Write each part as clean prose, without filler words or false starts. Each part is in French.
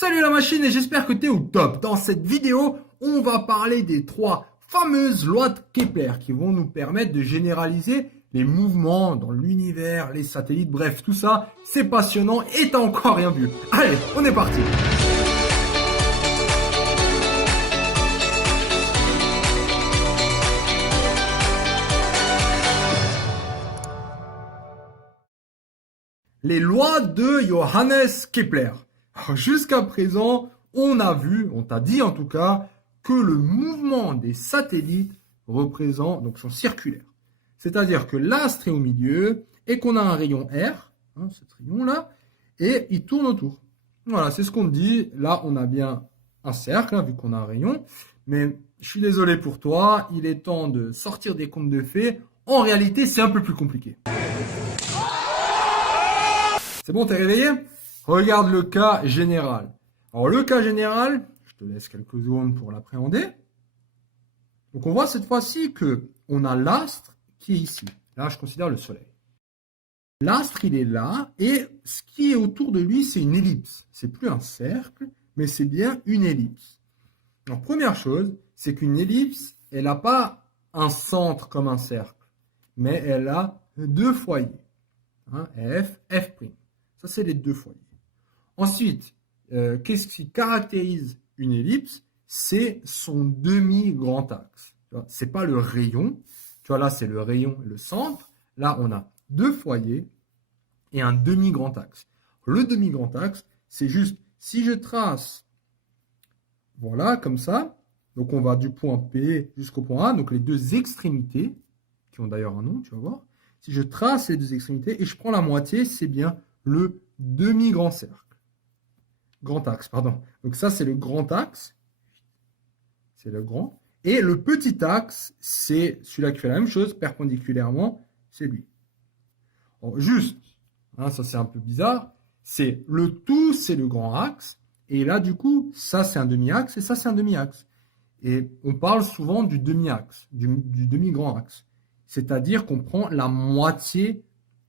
Salut la machine et j'espère que t'es au top. Dans cette vidéo, on va parler des trois fameuses lois de Kepler qui vont nous permettre de généraliser les mouvements dans l'univers, les satellites, bref, tout ça, c'est passionnant et t'as encore rien vu. Allez, on est parti. Les lois de Johannes Kepler. Alors, jusqu'à présent, on a vu, on t'a dit en tout cas, que le mouvement des satellites représente, donc sont circulaires. C'est-à-dire que l'astre est au milieu et qu'on a un rayon R, ce rayon-là, et il tourne autour. Voilà, c'est ce qu'on dit. Là, on a bien un cercle, vu qu'on a un rayon. Mais je suis désolé pour toi, il est temps de sortir des contes de fées. En réalité, c'est un peu plus compliqué. C'est bon, t'es réveillé? Regarde le cas général. Alors, le cas général, je te laisse quelques secondes pour l'appréhender. Donc, on voit cette fois-ci qu'on a l'astre qui est ici. Là, je considère le Soleil. L'astre, il est là, et ce qui est autour de lui, c'est une ellipse. C'est plus un cercle, mais c'est bien une ellipse. Alors, première chose, c'est qu'une ellipse, elle n'a pas un centre comme un cercle, mais elle a deux foyers. F, F'. Ça, c'est les deux foyers. Ensuite, qu'est-ce qui caractérise une ellipse? C'est son demi-grand axe. Ce n'est pas le rayon. Tu vois, là, c'est le rayon et le centre. Là, on a deux foyers et un demi-grand axe. Le demi-grand axe, c'est juste, si je trace, voilà, comme ça, donc on va du point P jusqu'au point A, donc les deux extrémités, qui ont d'ailleurs un nom, tu vas voir. Si je trace les deux extrémités et je prends la moitié, c'est bien le demi-grand cercle. Grand axe, pardon. Donc ça, c'est le grand axe. C'est le grand. Et le petit axe, c'est celui-là qui fait la même chose, perpendiculairement, c'est lui. Alors, juste, ça c'est un peu bizarre, c'est le tout, c'est le grand axe. Et là, du coup, ça c'est un demi-axe et ça c'est un demi-axe. Et on parle souvent du demi-axe, du demi-grand axe. C'est-à-dire qu'on prend la moitié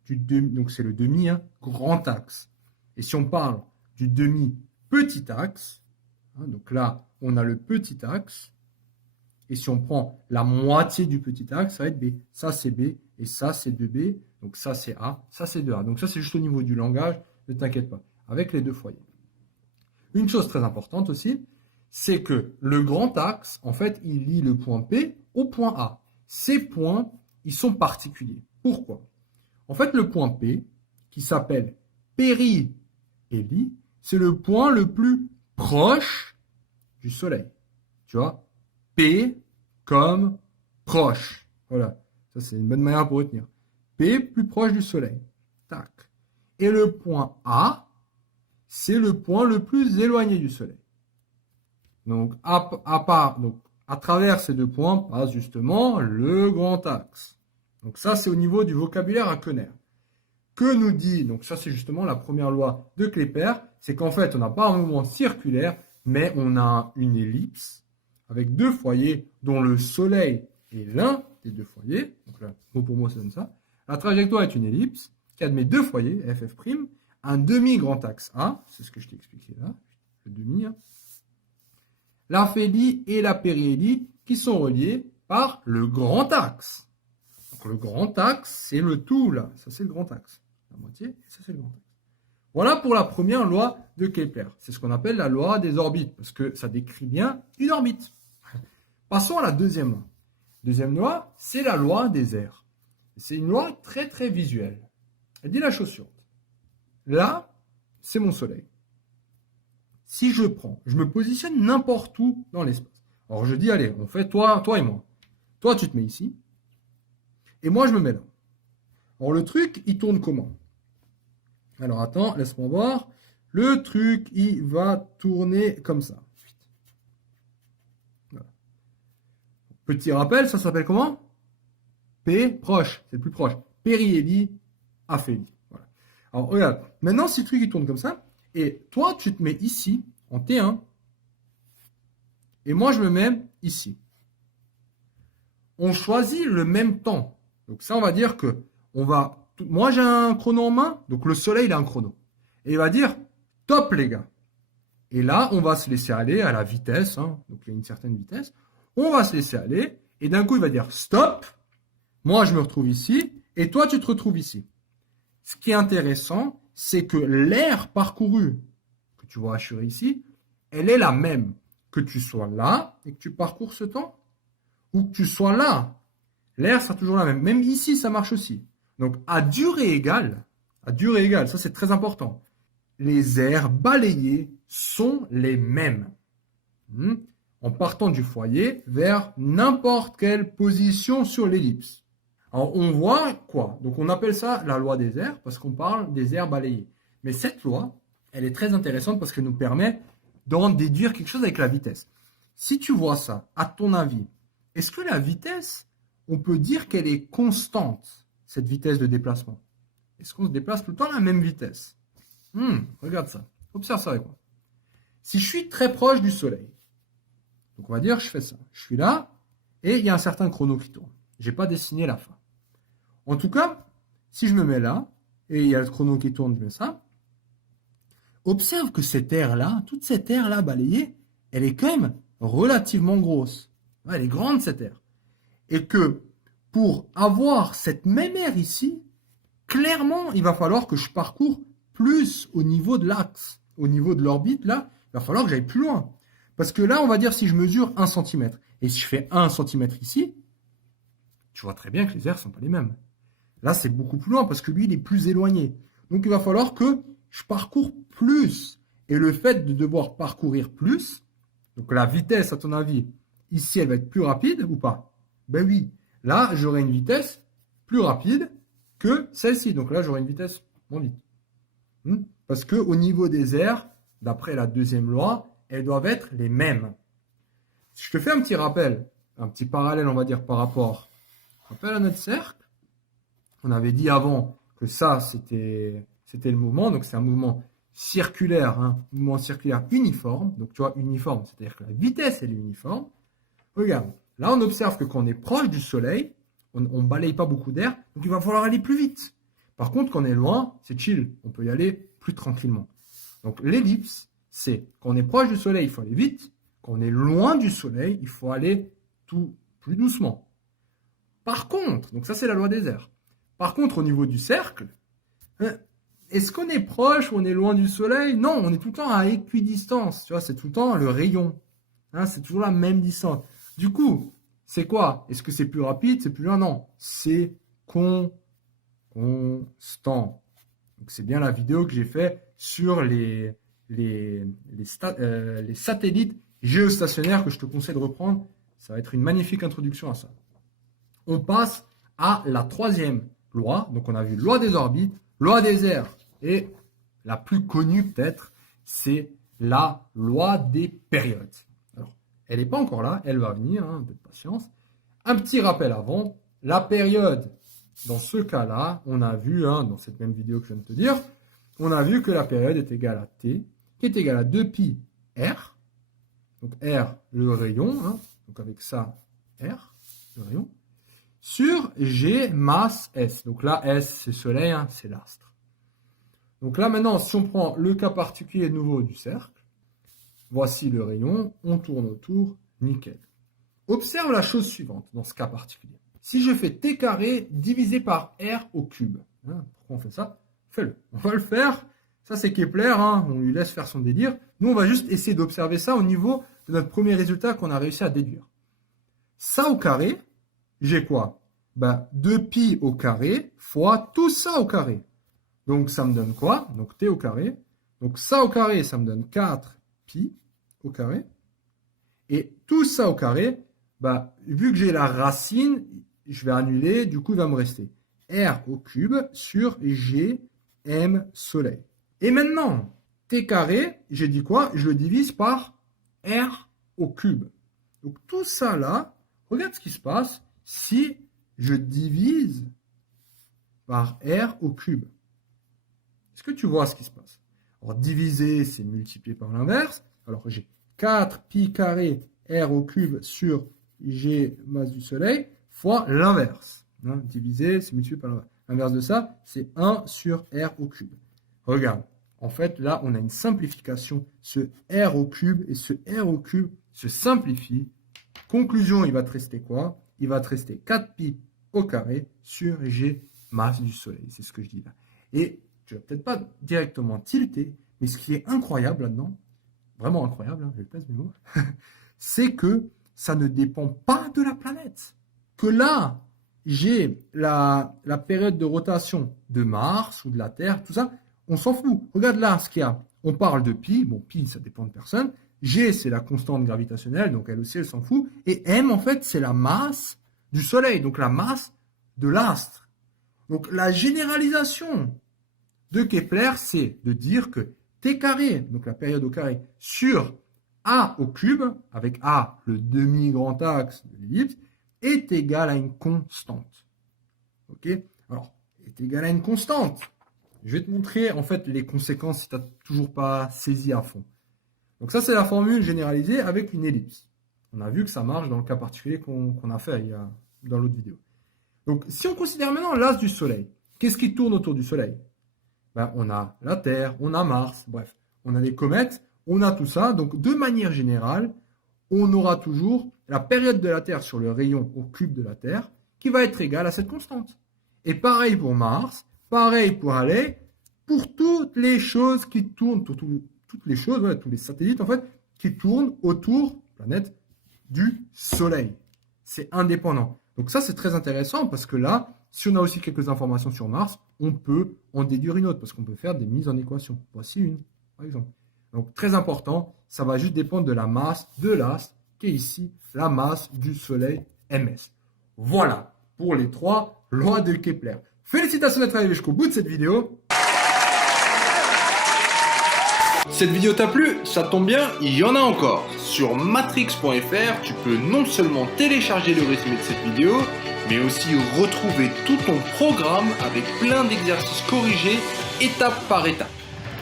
du demi, donc c'est le demi-grand axe. Et si on parle du demi-petit axe, donc là, on a le petit axe, et si on prend la moitié du petit axe, ça va être B. Ça, c'est B, et ça, c'est 2B, donc ça, c'est A, ça, c'est 2A. Donc ça, c'est juste au niveau du langage, ne t'inquiète pas, avec les deux foyers. Une chose très importante aussi, c'est que le grand axe, en fait, il lie le point P au point A. Ces points, ils sont particuliers. Pourquoi? En fait, le point P, qui s'appelle périhélie, c'est le point le plus proche du Soleil. Tu vois, P comme proche. Voilà, ça c'est une bonne manière pour retenir. P plus proche du Soleil. Tac. Et le point A, c'est le point le plus éloigné du Soleil. Donc, à travers ces deux points passe justement le grand axe. Donc ça, c'est au niveau du vocabulaire à connaître. Que nous dit, donc ça c'est justement la première loi de Kepler, c'est qu'en fait on n'a pas un mouvement circulaire, mais on a une ellipse avec deux foyers dont le Soleil est l'un des deux foyers. Donc là, mot pour mot, ça donne ça. La trajectoire est une ellipse qui admet deux foyers, FF', un demi-grand axe A, c'est ce que je t'ai expliqué là, le demi, l'aphélie et la périhélie qui sont reliés par le grand axe. Donc le grand axe, c'est le tout là, ça c'est le grand axe. La moitié, et ça c'est le grand axe. Voilà pour la première loi de Kepler. C'est ce qu'on appelle la loi des orbites, parce que ça décrit bien une orbite. Passons à la deuxième loi. Deuxième loi, c'est la loi des airs. C'est une loi très très visuelle. Elle dit la chose suivante. Là, c'est mon Soleil. Si je prends, je me positionne n'importe où dans l'espace. Alors je dis, allez, on fait toi et moi. Toi, tu te mets ici. Et moi, je me mets là. Alors le truc, il tourne comment? Alors attends, laisse-moi voir. Le truc, il va tourner comme ça. Voilà. Petit rappel, ça s'appelle comment? P, proche, c'est le plus proche. Périhélie, aphélie. Voilà. Alors regarde, maintenant si le truc il tourne comme ça, et toi tu te mets ici, en T1, et moi je me mets ici. On choisit le même temps. Donc ça, on va dire que moi j'ai un chrono en main, donc le Soleil il a un chrono. Et il va dire, top les gars, Et là, on va se laisser aller à la vitesse, hein, donc il y a une certaine vitesse. On va se laisser aller, et d'un coup, il va dire stop. Moi, je me retrouve ici, et toi, tu te retrouves ici. Ce qui est intéressant, c'est que l'aire parcourue, que tu vois assurée ici, elle est la même. Que tu sois là et que tu parcours ce temps, ou que tu sois là, l'aire sera toujours la même. Même ici, ça marche aussi. Donc, à durée égale, ça c'est très important, les aires balayées sont les mêmes. En partant du foyer vers n'importe quelle position sur l'ellipse. Alors, on voit quoi? Donc, on appelle ça la loi des aires parce qu'on parle des aires balayées. Mais cette loi, elle est très intéressante parce qu'elle nous permet d'en déduire quelque chose avec la vitesse. Si tu vois ça, à ton avis, est-ce que la vitesse, on peut dire qu'elle est constante, cette vitesse de déplacement? Est-ce qu'on se déplace tout le temps à la même vitesse? Regarde ça. Observe ça avec moi. Si je suis très proche du soleil, donc on va dire je fais ça. Je suis là et il y a un certain chrono qui tourne. Je n'ai pas dessiné la fin. En tout cas, si je me mets là et il y a le chrono qui tourne, je mets ça. Observe que cette aire-là, toute cette aire-là balayée, elle est quand même relativement grosse. Ouais, elle est grande cette aire. Et que pour avoir cette même aire ici, clairement, il va falloir que je parcours plus au niveau de l'axe, au niveau de l'orbite, là, il va falloir que j'aille plus loin. Parce que là, on va dire si je mesure 1 cm, et si je fais 1 cm ici, tu vois très bien que les aires ne sont pas les mêmes. Là, c'est beaucoup plus loin parce que lui, il est plus éloigné. Donc, il va falloir que je parcours plus. Et le fait de devoir parcourir plus, donc la vitesse, à ton avis, ici, elle va être plus rapide ou pas? Ben oui. Là, j'aurai une vitesse plus rapide que celle-ci. Donc là, j'aurai une vitesse moins vite. Parce qu'au niveau des aires, d'après la deuxième loi, elles doivent être les mêmes. Si je te fais un petit rappel, un petit parallèle, on va dire, par rapport à notre cercle, on avait dit avant que ça, c'était le mouvement. Donc, c'est un mouvement circulaire, mouvement circulaire uniforme. Donc, tu vois, uniforme, c'est-à-dire que la vitesse, elle est uniforme. Regarde, là, on observe que quand on est proche du soleil, on ne balaye pas beaucoup d'air, donc il va falloir aller plus vite. Par contre, quand on est loin, c'est chill. On peut y aller plus tranquillement. Donc, l'ellipse, c'est quand on est proche du soleil, il faut aller vite. Quand on est loin du soleil, il faut aller tout plus doucement. Par contre, donc ça, c'est la loi des airs. Par contre, au niveau du cercle, est-ce qu'on est proche ou on est loin du soleil? Non, on est tout le temps à équidistance. Tu vois, c'est tout le temps le rayon. C'est toujours la même distance. Du coup, c'est quoi? Est-ce que c'est plus rapide? C'est plus loin? Non, c'est constant. Donc, c'est bien la vidéo que j'ai faite sur les satellites géostationnaires que je te conseille de reprendre. Ça va être une magnifique introduction à ça. On passe à la troisième loi. Donc, on a vu loi des orbites, loi des airs. Et la plus connue peut-être, c'est la loi des périodes. Alors, elle n'est pas encore là, elle va venir, un peu de patience. Un petit rappel avant, la période, dans ce cas-là, on a vu, dans cette même vidéo que je viens de te dire, on a vu que la période est égale à T, qui est égale à 2pi R. Donc R, le rayon, donc avec ça, R, le rayon, sur G masse S. Donc là, S, c'est soleil, c'est l'astre. Donc là, maintenant, si on prend le cas particulier nouveau du cercle, voici le rayon, on tourne autour, nickel. Observe la chose suivante dans ce cas particulier. Si je fais T carré divisé par R au cube, pourquoi on fait ça? Fais-le. On va le faire. Ça, c'est Kepler, on lui laisse faire son délire. Nous, on va juste essayer d'observer ça au niveau de notre premier résultat qu'on a réussi à déduire. Ça au carré, j'ai quoi? 2pi au carré fois tout ça au carré. Donc, ça me donne quoi? Donc, t au carré. Donc, ça au carré, ça me donne 4pi au carré. Et tout ça au carré, vu que j'ai la racine, je vais annuler. Du coup, il va me rester r au cube sur g m soleil. Et maintenant, t carré, j'ai dit quoi? Je le divise par r au cube. Donc, tout ça là, regarde ce qui se passe si je divise par r au cube. Est-ce que tu vois ce qui se passe? Alors, diviser, c'est multiplier par l'inverse. Alors, j'ai 4pi carré r au cube sur g masse du soleil fois l'inverse. Diviser, c'est multiplier par l'inverse. L'inverse de ça, c'est 1 sur r au cube. Regarde, en fait, là, on a une simplification. Ce R au cube et ce R au cube se simplifie. Conclusion, il va te rester quoi? Il va te rester 4pi au carré sur G masse du Soleil. C'est ce que je dis là. Et je ne vais peut-être pas directement tilter, mais ce qui est incroyable là-dedans, vraiment incroyable, hein, je pèse mes mots, c'est que ça ne dépend pas de la planète. Que là, j'ai la période de rotation de Mars ou de la Terre, tout ça, on s'en fout. Regarde là ce qu'il y a. On parle de pi, bon, pi, ça dépend de personne. G, c'est la constante gravitationnelle, donc elle aussi, elle s'en fout. Et M, en fait, c'est la masse du Soleil, donc la masse de l'astre. Donc la généralisation de Kepler, c'est de dire que T carré, donc la période au carré, sur A au cube, avec A, le demi-grand axe de l'ellipse, est égal à une constante. Ok? Alors, est égal à une constante. Je vais te montrer en fait les conséquences si tu n'as toujours pas saisi à fond. Donc ça, c'est la formule généralisée avec une ellipse. On a vu que ça marche dans le cas particulier qu'on a fait dans l'autre vidéo. Donc, si on considère maintenant l'axe du Soleil, qu'est-ce qui tourne autour du Soleil? Ben, on a la Terre, on a Mars, bref, on a des comètes, on a tout ça. Donc, de manière générale, on aura toujours la période de la Terre sur le rayon au cube de la Terre qui va être égale à cette constante. Et pareil pour Mars, pareil pour Halley, pour toutes les choses qui tournent, toutes les choses, ouais, tous les satellites en fait, qui tournent autour, planète, du Soleil. C'est indépendant. Donc ça, c'est très intéressant parce que là, si on a aussi quelques informations sur Mars, on peut en déduire une autre parce qu'on peut faire des mises en équation. Voici une, par exemple. Donc très important, ça va juste dépendre de la masse de l'astre qui est ici la masse du Soleil ms. Voilà pour les 3 lois de Kepler. Félicitations d'être arrivé jusqu'au bout de cette vidéo. Cette vidéo t'a plu? Ça tombe bien, il y en a encore. Sur matrix.fr, tu peux non seulement télécharger le résumé de cette vidéo, mais aussi retrouver tout ton programme avec plein d'exercices corrigés étape par étape.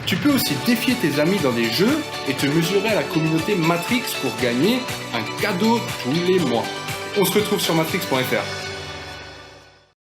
Tu peux aussi défier tes amis dans des jeux et te mesurer à la communauté Matrix pour gagner un cadeau tous les mois. On se retrouve sur matrix.fr.